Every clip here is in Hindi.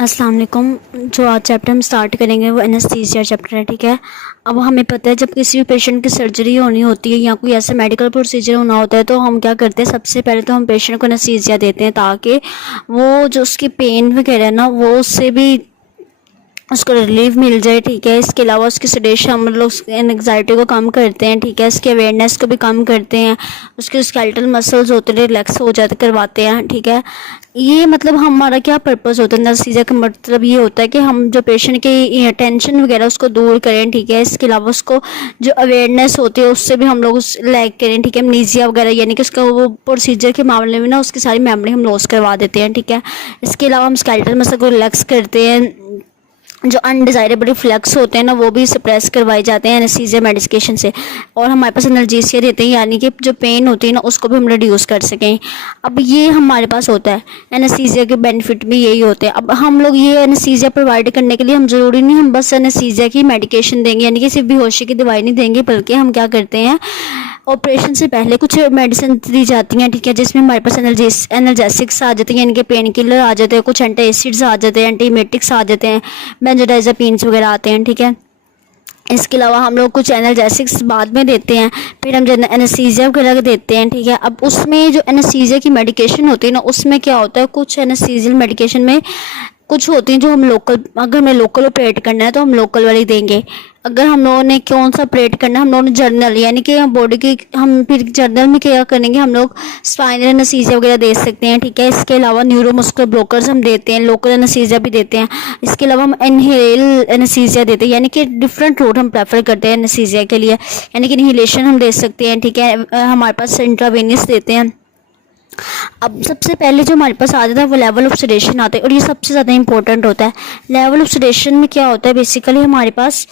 अस्सलाम वालेकुम। जो आज चैप्टर हम स्टार्ट करेंगे वो एनेस्थीसिया चैप्टर है। ठीक है। अब हमें पता है जब किसी भी पेशेंट की सर्जरी होनी होती है या कोई ऐसा मेडिकल प्रोसीजर होना होता है तो हम क्या करते हैं, सबसे पहले तो हम पेशेंट को एनेस्थीसिया देते हैं ताकि वो जो उसकी पेन वगैरह है ना वो उससे भी उसको रिलीफ मिल जाए। ठीक है। इसके अलावा उसकी सडेशन हम लोग एंग्जाइटी को कम करते हैं। ठीक है। इसके अवेयरनेस को भी कम करते हैं। उसके स्केलेटल मसल्स होते हैं रिलैक्स हो जाते करवाते हैं। ठीक है। ये मतलब हमारा क्या पर्पस होता है एनेस्थीसिया का, मतलब ये होता है कि हम जो पेशेंट की टेंशन वगैरह उसको दूर करें। ठीक है। इसके अलावा उसको जो अवेयरनेस होती है उससे भी हम लोग उस लाइक करें। ठीक है। अमनीसिया वगैरह यानी कि उसका वो प्रोसीजर के मामले में ना उसकी सारी मेमोरी हम लॉस करवा देते हैं। ठीक है। इसके अलावा हम स्केलेटल मसल को रिलैक्स करते हैं। जो अनडिज़ायरेबल रिफ्लेक्स होते हैं ना वो भी सप्रेस करवाए जाते हैं एनेस्थीसिया मेडिकेशन से। और हमारे पास एनाल्जेसिया देते हैं यानी कि जो पेन होती है ना उसको भी हम रिड्यूस कर सकें। अब ये हमारे पास होता है एनेस्थीसिया के बेनिफिट भी यही होते हैं। अब हम लोग ये एनेस्थीसिया प्रोवाइड करने के लिए हम ज़रूरी नहीं हम बस एनेस्थीसिया की मेडिकेशन देंगे यानी कि सिर्फ बेहोशी की दवाई नहीं देंगे, बल्कि हम क्या करते हैं ऑपरेशन से पहले कुछ मेडिसिन दी जाती हैं। ठीक है। जिसमें हमारे पास एनाल्जेसिक्स आ जाते हैं यानी कि पेन किलर आ जाते हैं, कुछ एंटी एसिड्स आ जाते हैं, एंटीमेटिक्स आ जाते हैं, बेंजोडाइज़ेपिन्स वगैरह आते हैं। ठीक है। इसके अलावा हम लोग कुछ एनाल्जेसिक्स बाद में देते हैं, फिर हम जो एनेस्थीसिया वगैरह देते हैं। ठीक है। अब उसमें जो एनेस्थीसिया की मेडिकेशन होती है ना उसमें क्या होता है, कुछ एनेस्थीसियल मेडिकेशन में कुछ होती हैं जो हम लोकल, अगर हमें लोकल ऑपरेट करना है तो हम लोकल वाली देंगे। अगर हम लोगों ने कौन सा ऑपरेट करना है, हम लोगों ने जर्नल यानी कि बॉडी की हम फिर जर्नल में क्या करेंगे, हम लोग स्पाइनल एनेस्थीसिया वगैरह दे सकते हैं। ठीक है। इसके अलावा न्यूरोमस्कुलर ब्लॉकर्स हम देते हैं, लोकल एनेस्थीसिया भी देते हैं। इसके अलावा हम इनहेल एनेस्थीसिया देते हैं यानी कि डिफरेंट रूट हम प्रेफर करते हैं एनेस्थीसिया के लिए, यानी कि इनहेलेशन हम दे सकते हैं। ठीक है। हमारे पास इंट्रावेनियस देते हैं। अब सबसे पहले जो हमारे पास आ जाता है वो लेवल ऑफ सेडेशन आता है और ये सबसे ज़्यादा इंपॉर्टेंट होता है। लेवल ऑफ सेडेशन में क्या होता है, बेसिकली हमारे पास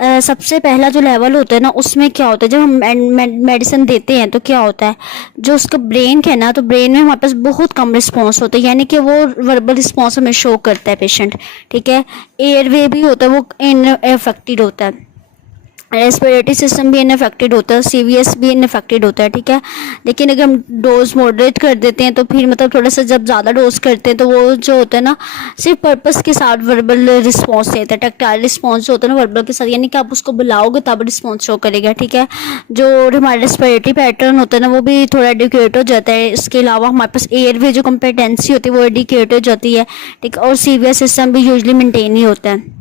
सबसे पहला जो लेवल होता है ना उसमें क्या होता है, जब हम मेडिसिन देते हैं तो क्या होता है, जो उसका ब्रेन है ना तो ब्रेन में हमारे पास बहुत कम रिस्पॉन्स होता है यानी कि वो वर्बल रिस्पॉन्स हमें शो करता है पेशेंट। ठीक है। एयरवे भी होता है वो इनअफेक्टेड होता है, रेस्पिरेटरी सिस्टम भी इनअफेक्टेड होता है, सीवीएस भी इनअफेक्टेड होता है। ठीक है। लेकिन अगर हम डोज मॉडरेट कर देते हैं तो फिर मतलब थोड़ा सा जब ज़्यादा डोज करते हैं तो वो जो होता है ना सिर्फ पर्पस के साथ वर्बल रिस्पॉन्स देता है, टैक्टाइल रिस्पॉन्स जो होता है ना वर्बल के साथ, यानी कि आप उसको बुलाओगे तब रिस्पॉन्स शो करेगा। ठीक है। जो हमारा रेस्पिरेटरी पैटर्न होता है ना वो भी थोड़ा एडिक्यूट हो जाता है। इसके अलावा हमारे पास एयरवे जो कम्पिटेंसी होती है वो एडिक्यूट हो जाती है। ठीक है। और सीवीएस सिस्टम भी यूजली मेंटेन ही होता है।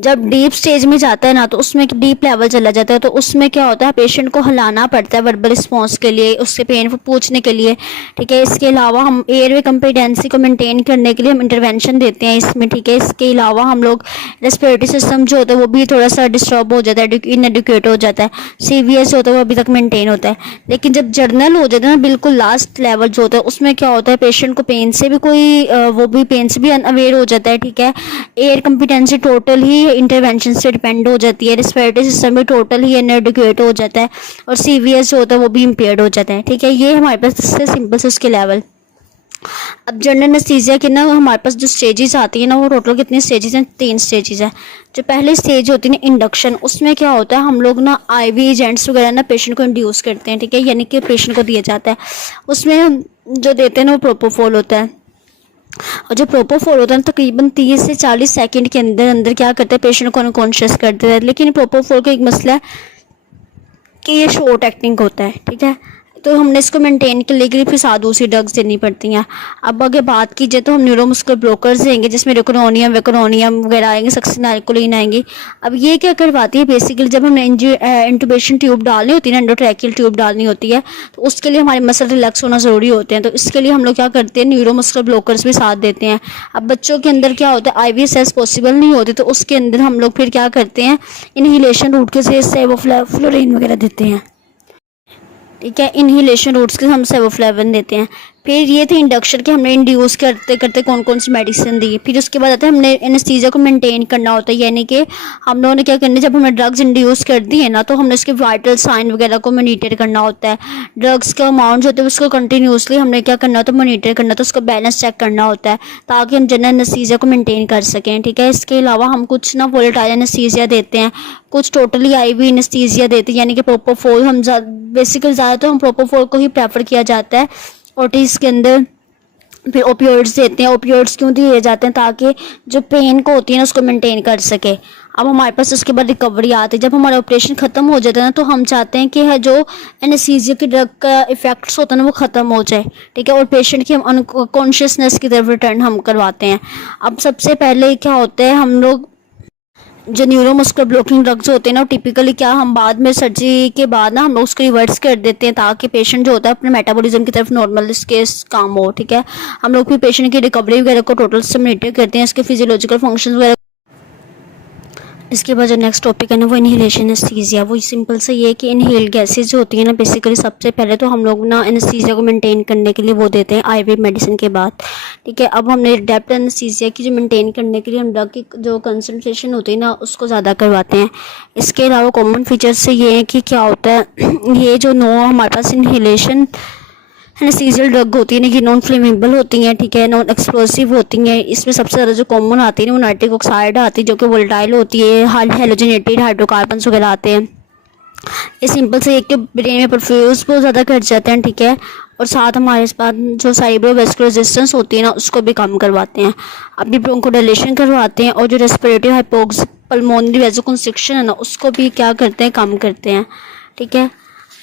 जब डीप स्टेज में जाता है ना तो उसमें डीप लेवल चला जाता है तो उसमें क्या होता है, पेशेंट को हिलाना पड़ता है वर्बल रिस्पॉन्स के लिए, उससे पेन को पूछने के लिए। ठीक है। इसके अलावा हम एयरवे कम्पिटेंसी को मेंटेन करने के लिए हम इंटरवेंशन देते हैं इसमें। ठीक है। इसके अलावा हम लोग रेस्पिरेटरी सिस्टम जो होता है वो भी थोड़ा सा डिस्टर्ब हो जाता है, इनएडिक्वेट हो जाता है। सीवीएस होता है वो अभी तक मेंटेन होता है। लेकिन जब जर्नल हो जाता है ना बिल्कुल लास्ट लेवल जो होता है उसमें क्या होता है, पेशेंट को पेन से भी कोई वो भी पेन से भी अनअवेयर हो जाता है। ठीक है। एयर कम्पिटेंसी टोटल ही इंटरवेंशन से डिपेंड हो जाती है, रेस्पिरेटरी सिस्टम भी टोटल ही इनएडिक्वेट हो जाता है और सीवीएस जो होता है वो भी इम्पेयर्ड हो जाता है। ठीक है। ये हमारे पास सबसे सिंपल से उसके लेवल। अब जनरल एनेस्थीसिया के ना हमारे पास जो स्टेजेस आती है ना वो टोटल कितनी स्टेजेस हैं, 3 स्टेजेस है। जो पहली स्टेज होती है ना इंडक्शन, उसमें क्या होता है हम लोग ना आईवी एजेंट्स वगैरह ना पेशेंट को इंड्यूस करते हैं। ठीक है। यानी कि पेशेंट को दिया जाता है, उसमें जो देते हैं ना वो प्रोपोफॉल होता है। और जो प्रोपोफॉल होता है तकरीबन 30 से 40 सेकंड के अंदर अंदर क्या करते हैं, पेशेंट को अनकॉन्शियस कर देता है। लेकिन प्रोपोफॉल का एक मसला है कि ये शॉर्ट एक्टिंग होता है। ठीक है। तो हमने इसको मेंटेन करने के लिए फिर साथ दूसरी ड्रग्स देनी पड़ती हैं। अब अगर बात कीजिए तो हम न्यूरोमस्कुलर ब्लॉकर्स देंगे जिसमें रेकोनोनियम वेकोनोनियम वगैरह आएंगे, सक्सिनाइलिकोलिन आएंगी। अब ये क्या करवाती है, बेसिकली जब हमने इंटुबेशन ट्यूब डालनी होती है ना, एंडोट्रैकियल ट्यूब डालनी होती है तो उसके लिए हमारे मसल रिलैक्स होना ज़रूरी होते हैं। तो इसके लिए हम लोग क्या करते हैं, न्यूरोमस्कुलर ब्लॉकर्स भी साथ देते हैं। अब बच्चों के अंदर क्या होता है, IVSS पॉसिबल नहीं होती तो उसके अंदर हम लोग फिर क्या करते हैं, इनहेलेशन रूट के से सेवोफ्लोरिन वगैरह देते हैं। ठीक है। इनहेलेशन रूट्स के हम सेवोफ्लेविन देते हैं। फिर ये थे इंडक्शन के, हमने इंड्यूस करते करते कौन कौन सी मेडिसिन दी। फिर उसके बाद आता है हमने एनेस्थीसिया को मेंटेन करना होता है, यानी कि हम लोगों ने क्या करना है, जब हमने ड्रग्स इंड्यूस कर दी है ना तो हमने उसके वाइटल साइन वगैरह को मॉनिटर करना होता है। ड्रग्स का अमाउंट जो होता है उसको कंटिन्यूसली हमने क्या करना होता है, मॉनिटर करना होता है, उसका बैलेंस चेक करना होता है ताकि हम जनरल एनेस्थीसिया को मेंटेन कर सकें। ठीक है। इसके अलावा हम कुछ ना वोलेटाइल एनेस्थीसिया देते हैं, कुछ टोटली IV एनेस्थीसिया देते हैं, यानी कि प्रोपोफॉल हम बेसिकली ज़्यादातर हम प्रोपोफॉल को ही प्रेफर किया जाता है ओटीज के अंदर। फिर ओपियोइड्स देते हैं। ओपियोइड्स क्यों दिए जाते हैं? ताकि जो पेन को होती है ना उसको मेंटेन कर सके। अब हमारे पास उसके बाद रिकवरी आती है। जब हमारा ऑपरेशन ख़त्म हो जाता है ना तो हम चाहते हैं कि है जो एनेस्थीसिया की ड्रग का इफेक्ट्स होता है ना वो ख़त्म हो जाए, ठीक है, और पेशेंट की हम अनकॉन्शियसनेस की तरफ रिटर्न हम करवाते हैं। अब सबसे पहले क्या होता है, हम लोग जो न्यूरोमस्कुलर ब्लॉकिंग ड्रग्स होते हैं ना, टिपिकली क्या हम बाद में सर्जरी के बाद ना हम लोग उसको रिवर्स कर देते हैं ताकि पेशेंट जो होता है अपने मेटाबॉलिज्म की तरफ नॉर्मल इसके काम हो, ठीक है। हम लोग भी पेशेंट की रिकवरी वगैरह को टोटल से मॉनिटर करते हैं, इसके फिजियोलॉजिकल फंक्शंस वगैरह। इसके बाद जो नेक्स्ट टॉपिक है ना वो इनहेलेशन एनेस्थीसिया। वो सिंपल से ये है कि इनहेल गैसेज जो होती है ना, बेसिकली सबसे पहले तो हम लोग ना एनेस्थीसिया को मेंटेन करने के लिए वो देते हैं आईवी मेडिसिन के बाद, ठीक है। अब हमने डेप्थ एनेस्थीसिया की जो मेंटेन करने के लिए हम ड्रग की जो कंसंट्रेशन होती है ना उसको ज़्यादा करवाते हैं। इसके अलावा कॉमन फीचर्स से ये है कि क्या होता है, ये जो हमारे पास इनहेलेशन एनेस्थीसियल ड्रग होती है ना, ये नॉन फ्लेमेबल होती हैं, ठीक है, नॉन एक्सप्लोसिव होती हैं। इसमें सबसे ज़्यादा जो कॉमन आती है ना वो नाइट्रिक ऑक्साइड आती है जो कि वोलेटाइल होती है, हेलोजनेटेड हाइड्रोकार्बन्स वगैरह आते हैं। ये सिंपल से एक के ब्रेन में परफ्यूज बहुत ज़्यादा घट जाते हैं, ठीक है, और साथ हमारे पास जो साइब्रोवेस्कुलर रेजिस्टेंस होती है ना उसको भी कम करवाते हैं। अपनी ब्रोंकोडायलेशन करवाते हैं और जो रेस्पिरेटरी हाइपोक्स पल्मोनरी वेसोकंस्ट्रिक्शन है ना उसको भी क्या करते हैं, कम करते हैं, ठीक है।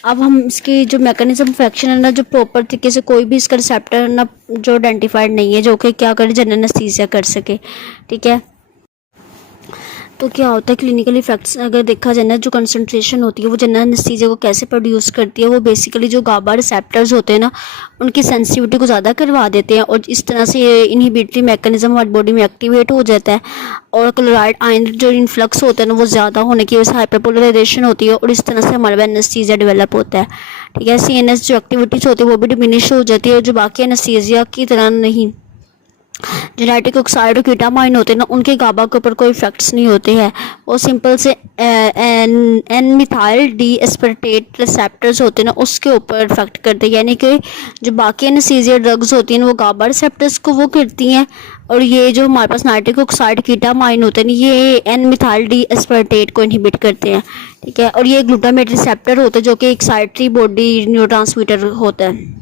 अब हम इसकी जो मैकेनिज्म ऑफ एक्शन है ना, जो प्रॉपर तरीके से कोई भी इसका रिसेप्टर ना जो आइडेंटिफाइड नहीं है जो कि क्या करे जनरल एनेस्थीसिया कर सके, ठीक है। तो क्या होता है क्लिनिकल इफेक्ट्स अगर देखा जाए ना, जो कंसंट्रेशन होती है वो जनरल एनेस्थीसिया को कैसे प्रोड्यूस करती है, वो बेसिकली जो गाबा रिसेप्टर्स होते हैं ना उनकी सेंसिटिविटी को ज़्यादा करवा देते हैं और इस तरह से ये इनहिबिटरी मैकेनिज्म हमारी बॉडी में एक्टिवेट हो जाता है और क्लोराइड आयन जो इन्फ्लक्स होता है ना वो ज़्यादा होने की वजह से हाइपरपोलराइजेशन होती है और इस तरह से हमारे एनेस्थीसिया डेवलप होता है, ठीक है। सीएनएस जो एक्टिविटीज़ होती है वो भी डिमिनिश हो जाती है और जो बाकी एनेस्थीसिया की तरह नहीं, जो नाइट्रिक ऑक्साइड और कीटामाइन होते हैं ना उनके गाबा के ऊपर कोई इफेक्ट्स नहीं होते हैं। वो सिंपल से N methyl D aspartate receptors होते हैं ना उसके ऊपर इफेक्ट करते हैं, यानी कि जो बाकी एनेस्थीसिया ड्रग्स होती हैं वो गाबा रिसेप्टर्स को वो करती हैं और ये जो हमारे पास नाइट्रिक ऑक्साइड कीटामाइन होते हैं ये एन मिथाइल डी एस्पर्टेट को इनहिबिट करते हैं, ठीक है। और ये ग्लूटामेट रिसेप्टर होता है जो कि एक्साइटरी बॉडी न्यूरोट्रांसमीटर होता है।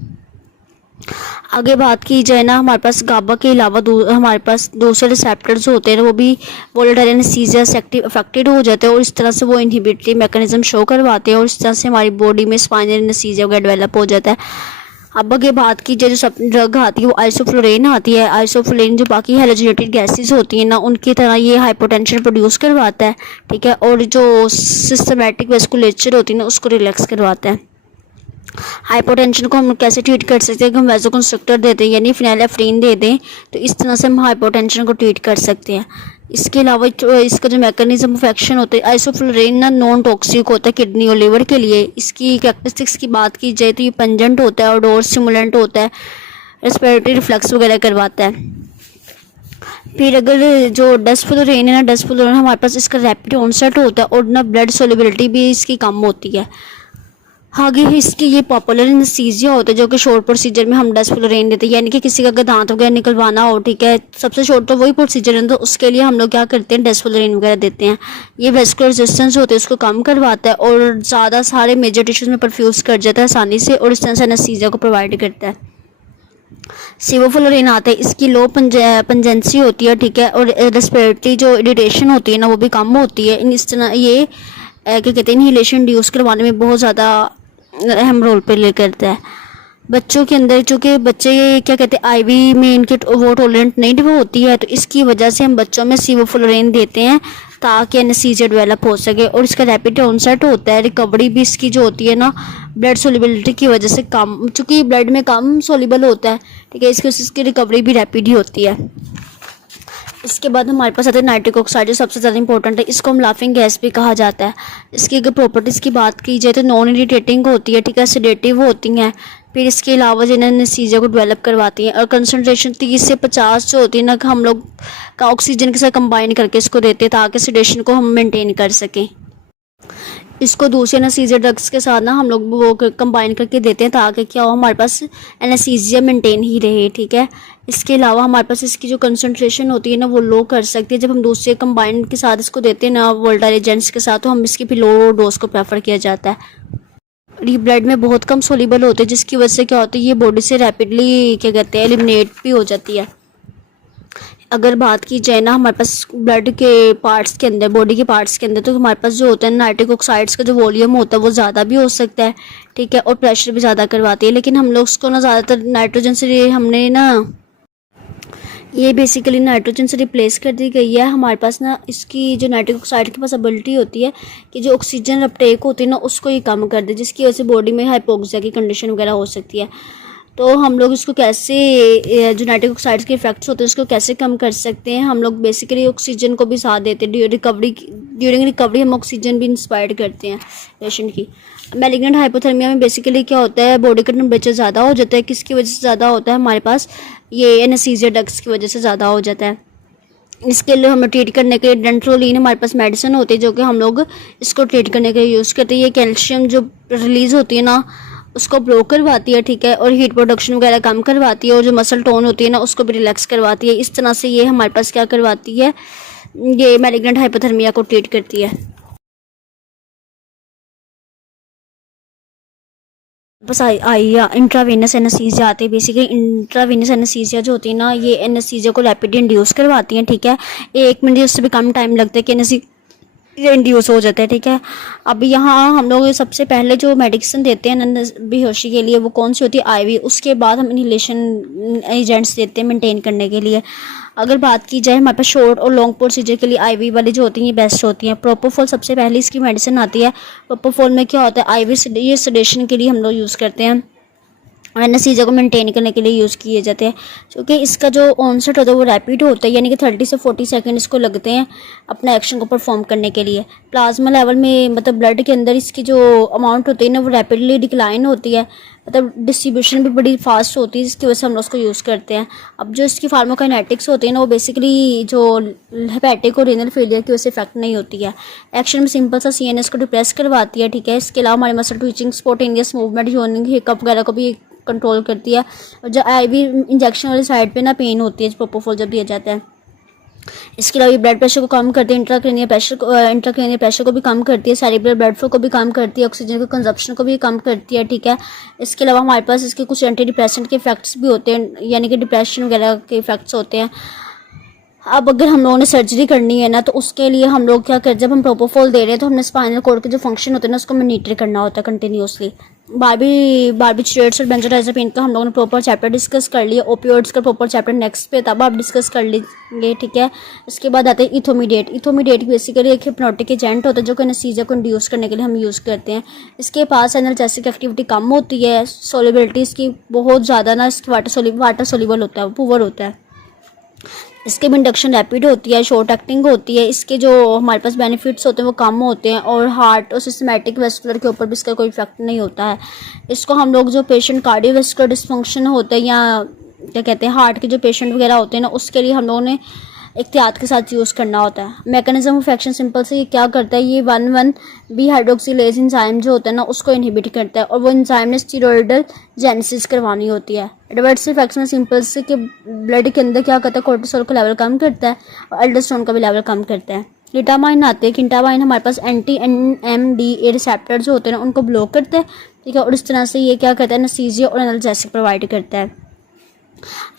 आगे बात की जाए ना, हमारे पास गाबा के अलावा हमारे पास दूसरे रिसेप्टर्स होते हैं वो भी वोलेटाइल एनेस्थीसिया से अफेक्टेड हो जाते हैं और इस तरह से वो इनहिबिटरी मैकेनिज्म शो करवाते हैं और इस तरह से हमारी बॉडी में स्पाइनल एनेस्थीसिया वगैरह डेवलप हो जाता है। अब आगे बात की जाए जो सब ड्रग आती है वो आइसोफ्लोरेन आती है। आइसोफ्लोरेन जो बाकी हेलोजनेटेड गैसेज होती हैं ना उनकी तरह ये हाइपोटेंशन प्रोड्यूस करवाता है, ठीक है, और जो सिस्टमेटिक वेस्कुलेचर होती है ना उसको रिलैक्स करवाता है। हाइपोटेंशन को हम कैसे ट्रीट कर सकते हैं कि हम वेसोकंस्ट्रिक्टर देते हैं यानी फिनाइलेफ्रीन दे दें, तो इस तरह से हम हाइपोटेंशन को ट्रीट कर सकते हैं। इसके अलावा इसका जो मैकेनिज्म ऑफ एक्शन होता है, आइसोफ्लोरेन ना नॉन टॉक्सिक होता है किडनी और लिवर के लिए। इसकी कैरेक्टरिस्टिक्स की बात की जाए तो ये पंजेंट होता है, ओडोर स्टिमुलेंट होता है, रेस्पिरेटरी रिफ्लेक्स वगैरह करवाता है। फिर अगर जो डेस्फ्लोरेन है ना, डेस्फ्लोरेन हमारे पास इसका रैपिड ऑनसेट होता है और ना ब्लड सोल्युबिलिटी भी इसकी कम होती है। आगे इसकी ये पॉपुलर एनेस्थीसिया होता है जो कि शॉर्ट प्रोसीजर में हम डेस्फ्लोरेन देते हैं, यानी कि किसी का अगर दांत वगैरह निकलवाना हो, ठीक है, सबसे शॉर्ट तो वही प्रोसीजर है तो उसके लिए हम लोग क्या करते हैं डेस्फ्लोरेन वगैरह देते हैं। ये वेस्कुलर रेजिस्टेंस होते हैं उसको कम करवाता है और ज़्यादा सारे मेजर टिश्यूज़ में परफ्यूज कर जाता है आसानी से और इस तरह से एनेस्थीसिया को प्रोवाइड करता है। सिवोफ्लोरेन आता है, इसकी लो पंजेंसी होती है, ठीक है, और रेस्पिरेटरी जो इरिटेशन होती है ना वो भी कम होती है। इस तरह ये क्या कहते हैं इनहेलेशन इंड्यूस करवाने में बहुत ज़्यादा अहम रोल प्ले करता है। बच्चों के अंदर चूँकि बच्चे क्या कहते हैं आईवी में इनके वो टॉलरेंट नहीं होती है तो इसकी वजह से हम बच्चों में सिवोफ्लोरेन देते हैं ताकि एनेस्थीसिया डेवलप हो सके और इसका रैपिड ऑनसेट होता है। रिकवरी भी इसकी जो होती है ना ब्लड सोल्युबिलिटी की वजह से कम, चूँकि ब्लड में कम सोल्यूबल होता है, ठीक है, इसकी रिकवरी भी रैपिड ही होती है। इसके बाद हमारे पास आता है नाइट्रिक ऑक्साइड जो सबसे ज़्यादा इंपॉर्टेंट है। इसको हम लाफिंग गैस भी कहा जाता है। इसकी अगर प्रॉपर्टीज़ की बात की जाए तो नॉन इरिटेटिंग होती है, ठीक है, सेडेटिव होती हैं। फिर इसके अलावा जिन्हें एनेस्थीसिया को डेवलप करवाती हैं और कंसनट्रेशन 30 से 50 जो होती है ना हम लोग का ऑक्सीजन के साथ कंबाइन करके इसको देते हैं ताकि सेडेशन को हम मेनटेन कर सकें। इसको दूसरे एनेस्थीसिया ड्रग्स के साथ ना हम लोग वो कंबाइन करके देते हैं ताकि क्या हो हमारे पास एनेस्थीसिया मेंटेन ही रहे, ठीक है। इसके अलावा हमारे पास इसकी जो कंसंट्रेशन होती है ना वो लो कर सकती है। जब हम दूसरे कंबाइन के साथ इसको देते हैं ना वोलेटाइल एजेंट्स के साथ तो हम इसकी भी लो डोज को प्रेफर किया जाता है। और ये ब्लड में बहुत कम सोल्यूबल होते हैं, जिसकी वजह से क्या होता है ये बॉडी से रैपिडली क्या कहते हैं एलिमिनेट भी हो जाती है। अगर बात की जाए ना हमारे पास ब्लड के पार्ट्स के अंदर, बॉडी के पार्ट्स के अंदर, तो हमारे पास जो होता है नाइट्रिक ऑक्साइड्स का जो वॉल्यूम होता है वो ज़्यादा भी हो सकता है, ठीक है, और प्रेशर भी ज़्यादा करवाती है। लेकिन हम लोग उसको ना ज़्यादातर नाइट्रोजन से हमने ना ये बेसिकली नाइट्रोजन से रिप्लेस कर दी गई है। हमारे पास ना इसकी जो नाइट्रिक ऑक्साइड की पास एबिलिटी होती है कि जो ऑक्सीजन अपटेक होती है ना उसको ये कम कर दे, जिसकी वजह से बॉडी में हाइपोक्सिया की कंडीशन वगैरह हो सकती है। तो हम लोग इसको कैसे, जो नाइट्रिक ऑक्साइड्स के इफेक्ट्स होते हैं उसको कैसे कम कर सकते हैं, हम लोग बेसिकली ऑक्सीजन को भी साथ देते हैं। ड्यूरिंग रिकवरी हम ऑक्सीजन भी इंस्पायर करते हैं पेशेंट की। मैलिग्नेंट हाइपोथर्मिया में बेसिकली क्या होता है, बॉडी का टेम्परेचर ज़्यादा हो जाता है। किसकी वजह से ज़्यादा होता है, हमारे पास ये एनेस्थीसिया ड्रग्स की वजह से ज़्यादा हो जाता है। इसके लिए हमें ट्रीट करने के लिए डेंट्रोलिन हमारे पास मेडिसिन होती है, जो कि हम लोग इसको ट्रीट करने के लिए यूज़ करते हैं। ये कैल्शियम जो रिलीज़ होती है ना उसको ब्लॉक करवाती है, ठीक है, और हीट प्रोडक्शन वगैरह कम करवाती है, और जो मसल टोन होती है ना उसको भी रिलैक्स करवाती है। इस तरह से ये हमारे पास क्या करवाती है, ये मैलिग्नेंट हाइपोथर्मिया को ट्रीट करती है। बस आई इंट्रावेनस एनेस्थीसिया आती है। बेसिकली इंट्रावेनस एनेस्थीसिया जो होती है ना ये एनेस्थीसिया को रैपिडली इंड्यूस करवाती हैं, ठीक है। 1 मिनट उससे भी कम टाइम लगता है कि ये इंड्यूस हो जाता है, ठीक है। अब यहाँ हम लोग सबसे पहले जो मेडिसिन देते हैं बेहोशी के लिए वो कौन सी होती है, आईवी। उसके बाद हम इनहेलेशन एजेंट्स देते हैं मेंटेन करने के लिए। अगर बात की जाए हमारे पास शॉर्ट और लॉन्ग प्रोसीजर के लिए आईवी वाली जो होती हैं ये बेस्ट होती हैं। प्रोपोफॉल सबसे पहले इसकी मेडिसिन आती है। प्रोपोफॉल में क्या होता है, आईवी ये सेडेशन के लिए हम लोग यूज़ करते हैं और एनेस्थीसिया को मेंटेन करने के लिए यूज़ किए जाते हैं। क्योंकि इसका जो ऑनसेट होता है वो रैपिड होता है, यानी कि 30 से 40 सेकंड इसको लगते हैं अपना एक्शन को परफॉर्म करने के लिए। प्लाज्मा लेवल में मतलब ब्लड के अंदर इसकी जो अमाउंट होती है ना वो रैपिडली डिक्लाइन होती है, मतलब डिस्ट्रीब्यूशन भी बड़ी फास्ट होती है, जिसकी वजह से हम लोग उसको यूज़ करते हैं। अब जो इसकी फार्माकोकाइनेटिक्स होती है ना वो बेसिकली जो हेपेटिक और रीनल फेलियर की वजह से इफेक्ट नहीं होती है। एक्शन में सिंपल सा सीएनएस को डिप्रेस करवाती है, ठीक है। इसके अलावा हमारे muscle twitching, स्पॉटेनियस movement, yawning, hiccup वगैरह को भी कंट्रोल करती है। और जो आईवी इंजेक्शन वाली साइड पे ना पेन होती है प्रोपोफॉल जब दिया जाता है। इसके अलावा ये ब्लड प्रेशर को कम करती है, इंट्राक्रेनियल प्रेशर को भी कम करती है, सेरिब्रल ब्लड फ्लो को भी कम करती है, ऑक्सीजन के कंजप्शन को भी कम करती है, ठीक है। इसके अलावा हमारे पास इसके कुछ एंटी डिप्रेसेंट के इफेक्ट्स भी होते हैं, यानी कि डिप्रेशन वगैरह के इफेक्ट्स होते हैं। अब अगर हम लोगों ने सर्जरी करनी है ना तो उसके लिए हम लोग क्या करते हैं, जब हम प्रोपोफॉल दे रहे हैं तो हमने स्पाइनल कॉर्ड के जो फंक्शन होते हैं ना उसको मॉनिटर करना होता है कंटिन्यूसली। बारबिट्रेट्स और बेंजोडाइज़ेपिन का हम लोगों ने प्रॉपर चैप्टर डिस्कस कर लिया। ओपियोइड्स का प्रॉपर चैप्टर नेक्स्ट पे तब आप डिस्कस कर लीजिए, ठीक है। इसके बाद आते हैं इथोमिडेट बेसिकली एक हिप्नोटिक एजेंट होता है जो कि एनेस्थीसिया को इंड्यूस करने के लिए हम यूज़ करते हैं। इसके पास एनाल्जेसिक एक्टिविटी कम होती है, सोलिबिलिटी इसकी बहुत ज़्यादा ना, इसकी वाटर सोल्यूबल होता है, पुअर होता है। इसके भी इंडक्शन रैपिड होती है, शॉर्ट एक्टिंग होती है। इसके जो हमारे पास बेनिफिट्स होते हैं वो कम होते हैं, और हार्ट और सिस्टमैटिक वेस्कुलर के ऊपर भी इसका कोई इफेक्ट नहीं होता है। इसको हम लोग जो पेशेंट कार्डियोवैस्कुलर डिसफंक्शन होता है या क्या कहते हैं हार्ट के जो पेशेंट वगैरह होते हैं ना उसके लिए हम लोगों ने एहतियात के साथ यूज़ करना होता है। मैकेनिज्म ऑफ एक्शन सिंपल से ये क्या करता है, ये 1,1-B हाइड्रोक्सिलेज एंजाइम जो होता है ना उसको इनहिबिट करता है, और वो एंजाइम ने स्टीरॉयडल जेनेसिस करवानी होती है। एडवर्स इफेक्ट्स में सिंपल से कि ब्लड के अंदर क्या करता है, कोर्टिसोल का लेवल कम करता है और अल्डोस्टेरोन का भी लेवल कम करता है। किटामाइन आते हैं, किटामाइन हमारे पास एंटी NMDA रिसेप्टर जो होते हैं उनको ब्लॉक करता है, ठीक है, और इस तरह से ये क्या करता है, एनेस्थीसिया और एनाल्जेसिक प्रोवाइड करता है।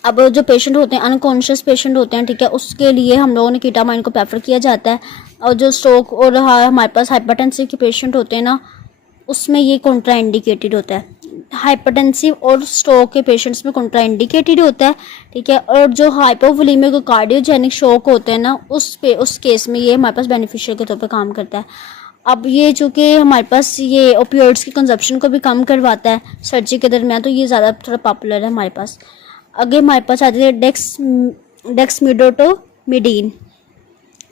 अब जो पेशेंट होते हैं अनकॉन्शियस पेशेंट होते हैं, ठीक है, उसके लिए हम लोगों ने कीटामाइन को प्रेफर किया जाता है। और जो स्ट्रोक और हमारे पास हाइपरटेंसिव के पेशेंट होते हैं ना उसमें ये कॉन्ट्रा इंडिकेटेड होता है। हाइपरटेंसिव और स्ट्रोक के पेशेंट्स में कॉन्ट्रा इंडिकेटेड होता है, ठीक है। और जो हाइपोवोलेमिक और कार्डियोजेनिक शॉक होते हैं ना उस केस में ये हमारे पास बेनिफिशियल के तौर पर काम करता है। अब ये चूँकि हमारे पास ये ओपियोइड्स की कंजप्शन को भी कम करवाता है सर्जरी के दरमियान, तो ये ज़्यादा थोड़ा पॉपुलर है हमारे पास। आगे हमारे पास आती है डेक्समेडेटोमिडीन।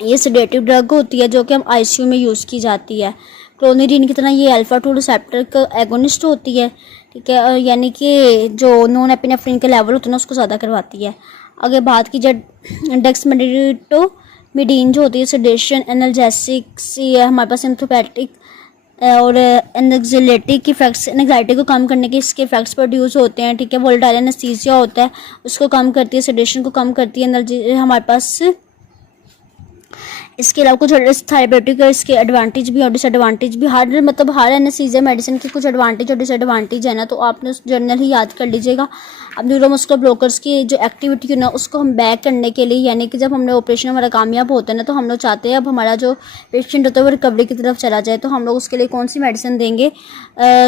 ये सेडेटिव ड्रग होती है जो कि हम आईसीयू में यूज़ की जाती है। क्लोनिडीन की तरह ये अल्फा-2 रिसेप्टर का एगोनिस्ट होती है, ठीक है, यानी कि जो नॉन एपिनेफ्रिन के लेवल होते हैं उसको ज़्यादा करवाती है। आगे बात की जाए डेक्समेडेटोमिडीन जो होती है सेडेशन, एनाल्जेसिक्स, ये हमारे पास सिम्पथेटिक और एंग्जाइटी इफेक्ट्स, एंग्जाइटी को कम करने के इसके इफेक्ट्स प्रोड्यूस होते हैं, ठीक है। वोलेटाइल एनेस्थीसिया होता है उसको कम करती है, सेडेशन को कम करती है। हमारे पास इसके अलावा कुछ थेरेपेटिक इसके एडवांटेज भी और डिसएडवांटेज भी, हर एनेस्थीसिया मेडिसिन के कुछ एडवांटेज और डिसएडवांटेज है ना, तो आपने उस जर्नल ही याद कर लीजिएगा। अब न्यूरोमस्कुलर ब्लॉकर्स की जो एक्टिविटी है ना, उसको हम बैक करने के लिए, यानी कि जब हमने ऑपरेशन हमारा कामयाब होता है ना, तो हम लोग चाहते हैं अब हमारा जो पेशेंट होता है वो रिकवरी की तरफ चला जाए, तो हम लोग उसके लिए कौन सी मेडिसिन देंगे,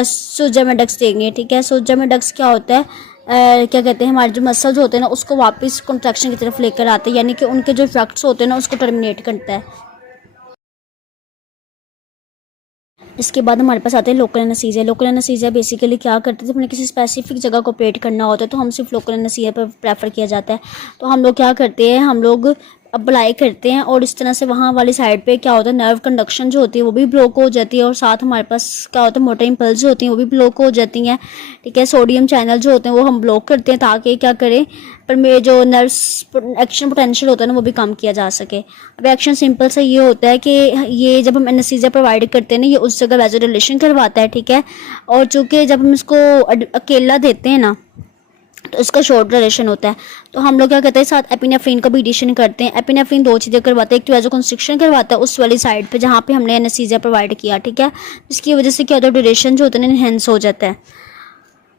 सुजामेडक्स देंगे। ठीक है, सुजामेडक्स क्या होता है, क्या कहते हैं, हमारे जो मसल्स होते हैं ना उसको वापस कॉन्ट्रैक्शन की तरफ लेकर आते हैं, यानी कि उनके जो इफेक्ट्स होते हैं ना उसको टर्मिनेट करता है। इसके बाद हमारे पास आते हैं local anaesthesia. Local anaesthesia basically क्या करते हैं, जब हमें किसी स्पेसिफिक जगह को ऑपरेट करना होता है तो हम सिर्फ लोकल एनेस्थीसिया पर प्रेफर किया जाता है। तो हम लोग क्या करते हैं, हम लोग अप्लाई करते हैं और इस तरह से वहाँ वाली साइड पे क्या होता है, नर्व कंडक्शन जो होती है वो भी ब्लॉक हो जाती है, और साथ हमारे पास क्या होता है, मोटर इम्पल्स जो होती हैं वो भी ब्लॉक हो जाती हैं। ठीक है, सोडियम चैनल जो होते हैं वो हम ब्लॉक करते हैं ताकि क्या करें, पर मेरे जो नर्व्स एक्शन पोटेंशियल होता है ना वो भी कम किया जा सके। अब एक्शन सिंपल से ये होता है कि ये जब हम एनेस्थीसिया प्रोवाइड करते हैं ना, ये उस जगह वैसोडाइलेशन करवाता है। ठीक है, और चूँकि जब हम इसको अकेला देते हैं ना तो इसका शॉर्ट ड्यूरेशन होता है, तो हम लोग क्या करते हैं, साथ एपिनेफ्रिन का भी एडिशन करते हैं। एपिनेफ्रिन दो चीज़ें करवाते हैं, एक तो वैसो कंस्ट्रिक्शन करवाता है उस वाली साइड पे जहाँ पे हमने एनेस्थीसिया प्रोवाइड किया। ठीक है, इसकी वजह से क्या होता है, ड्यूरेशन जो होता है ना इनहेंस हो जाता है।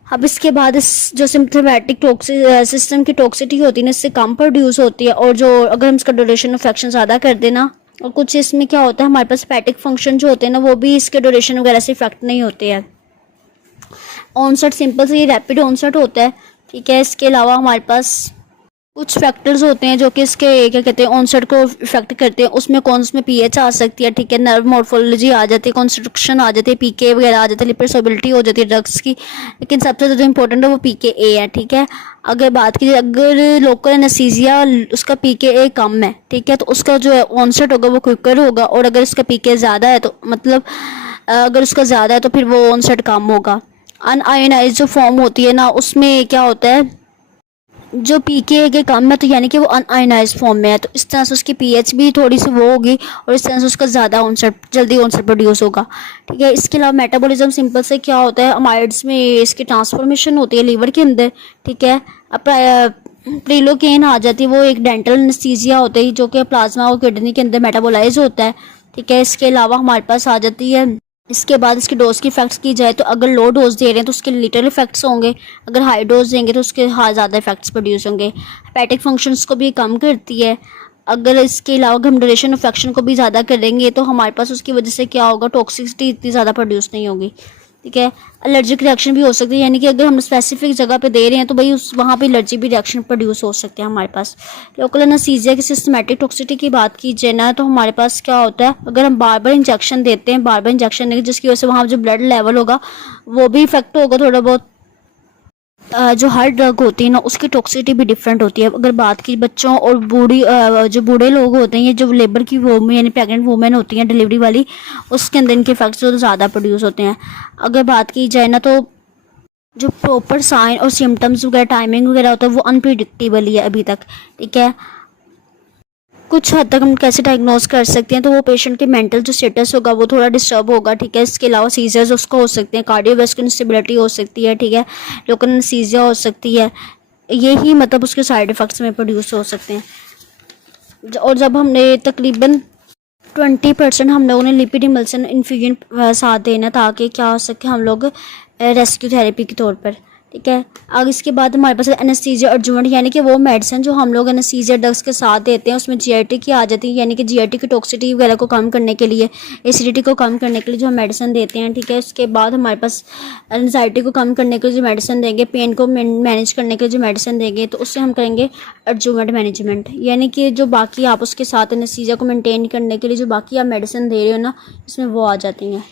अब इसके बाद इस जो सिम्पथेमेटिक सिस्टम की टॉक्सिटी होती है ना, इससे कम प्रोड्यूस होती है, और जो अगर हम इसका ड्यूरेशन ऑफ एक्शन ज़्यादा कर देना, और कुछ इसमें क्या होता है, हमारे पास पैटिक फंक्शन जो होते हैं ना वो भी इसके ड्यूरेशन वगैरह से इफेक्ट नहीं होते हैं। ऑनसेट सिंपल से ये रैपिड ऑनसेट होता है। ठीक है, इसके अलावा हमारे पास कुछ फैक्टर्स होते हैं जो कि इसके क्या कहते हैं ऑनसेट को इफेक्ट करते हैं, उसमें कौन उसमें पीएच आ सकती है। ठीक है, नर्व मॉर्फोलॉजी आ जाती है, कॉन्स्ट्रक्शन आ जाती है, पीके वगैरह आ जाती है, लिपोसोबिलिटी हो जाती है ड्रग्स की, लेकिन सबसे ज़्यादा इंपॉर्टेंट है वो पीके ए है। ठीक है, अगर बात की अगर लोकल एनेस्थीसिया उसका पीके ए कम है, ठीक है, तो उसका जो है ऑनसेट होगा वो क्विकर होगा, और अगर इसका पीके ज़्यादा है तो मतलब अगर उसका ज़्यादा है तो फिर वो ऑनसेट कम होगा। अनआयनाइज जो फॉर्म होती है ना उसमें क्या होता है, जो पीके के कम है तो यानी कि वो अनआयनाइज फॉर्म में है, तो इस तरह से उसकी पीएच भी थोड़ी सी वो होगी, और इस तरह से उसका ज़्यादा ऑनसेट जल्दी ऑनसेट प्रोड्यूस होगा। ठीक है, इसके अलावा मेटाबॉलिज्म सिंपल से क्या होता है, अमाइड्स में इसकी ट्रांसफॉर्मेशन होती है लीवर के अंदर। ठीक है, प्रिलोकेन आ जाती है, वो एक डेंटल एनेस्थीसिया होता है जो कि प्लाज्मा और किडनी के अंदर मेटाबोलाइज होता है। ठीक है, इसके अलावा हमारे पास आ जाती है, इसके बाद इसके डोज की इफेक्ट्स की जाए तो अगर लो डोज दे रहे हैं तो उसके लिटिल इफेक्ट्स होंगे, अगर हाई डोज देंगे तो उसके ज़्यादा इफेक्ट्स प्रोड्यूस होंगे। हेपेटिक फंक्शंस को भी कम करती है। अगर इसके अलावा हम ड्यूरेशन ऑफ एक्शन को भी ज़्यादा करेंगे तो हमारे पास उसकी वजह से क्या होगा, टॉक्सिसिटी इतनी ज़्यादा प्रोड्यूस नहीं होगी। ठीक है, एलर्जिक रिएक्शन भी हो सकती है, यानी कि अगर हम स्पेसिफिक जगह पे दे रहे हैं तो भाई उस वहाँ पे एलर्जी भी रिएक्शन प्रोड्यूस हो सकते हैं हमारे पास। लोकल एनेस्थीसिया की सिस्टमेटिक टॉक्सिसिटी की बात की जाए ना, तो हमारे पास क्या होता है, अगर हम बार बार इंजेक्शन देते हैं, बार बार इंजेक्शन देंगे जिसकी वजह से वहाँ जो ब्लड लेवल होगा वो भी इफेक्ट होगा थोड़ा बहुत। जो हर ड्रग होती है ना उसकी टॉक्सिसिटी भी डिफरेंट होती है। अगर बात की बच्चों और जो बूढ़े लोग होते हैं, ये जो लेबर की वोमेन यानी प्रेग्नेंट वूमेन होती हैं डिलीवरी वाली, उसके अंदर इनके इफेक्ट्स तो ज़्यादा प्रोड्यूस होते हैं। अगर बात की जाए ना तो जो प्रॉपर साइन और सिम्टम्स वगैरह टाइमिंग वगैरह होता है वो अनप्रिडिक्टेबल ही है अभी तक। ठीक है, कुछ हद तक हम कैसे डायग्नोज कर सकते हैं, तो वो पेशेंट के मेंटल जो स्टेटस होगा वो थोड़ा डिस्टर्ब होगा। ठीक है, इसके अलावा सीजर्स उसको हो सकते हैं, कार्डियोवैस्कुलर इंस्टेबिलिटी हो सकती है। ठीक है, लोकल एनेस्थीसिया हो सकती है, यही मतलब उसके साइड इफ़ेक्ट्स में प्रोड्यूस हो सकते हैं। और जब हमने तकरीबन 20% हम लोगों ने लिपिड इमल्सन इन्फ्यूजन साथ देना ताकि क्या हो सके हम लोग रेस्क्यू थेरेपी के तौर पर। ठीक है, अब इसके बाद हमारे पास एनेस्थीसिया एडजुवेंट, यानी कि वो मेडिसिन जो हम लोग एनेस्थीसिया ड्रग्स के साथ देते हैं उसमें जीआरटी की आ जाती है, यानी कि जीआरटी की टॉक्सिसिटी वगैरह को कम करने के लिए, एसिडिटी को कम करने के लिए जो हम मेडिसिन देते हैं। ठीक है, उसके बाद हमारे पास एनजाइटी को कम करने के लिए जो मेडिसिन देंगे, पेन को मैनेज करने के लिए जो मेडिसिन देंगे, तो उससे हम करेंगे एडजुवेंट मैनेजमेंट, यानी कि जो बाकी आप उसके साथ एनेस्थीसिया को मेनटेन करने के लिए जो बाकी आप मेडिसिन दे रहे हो ना इसमें वो आ जाती हैं।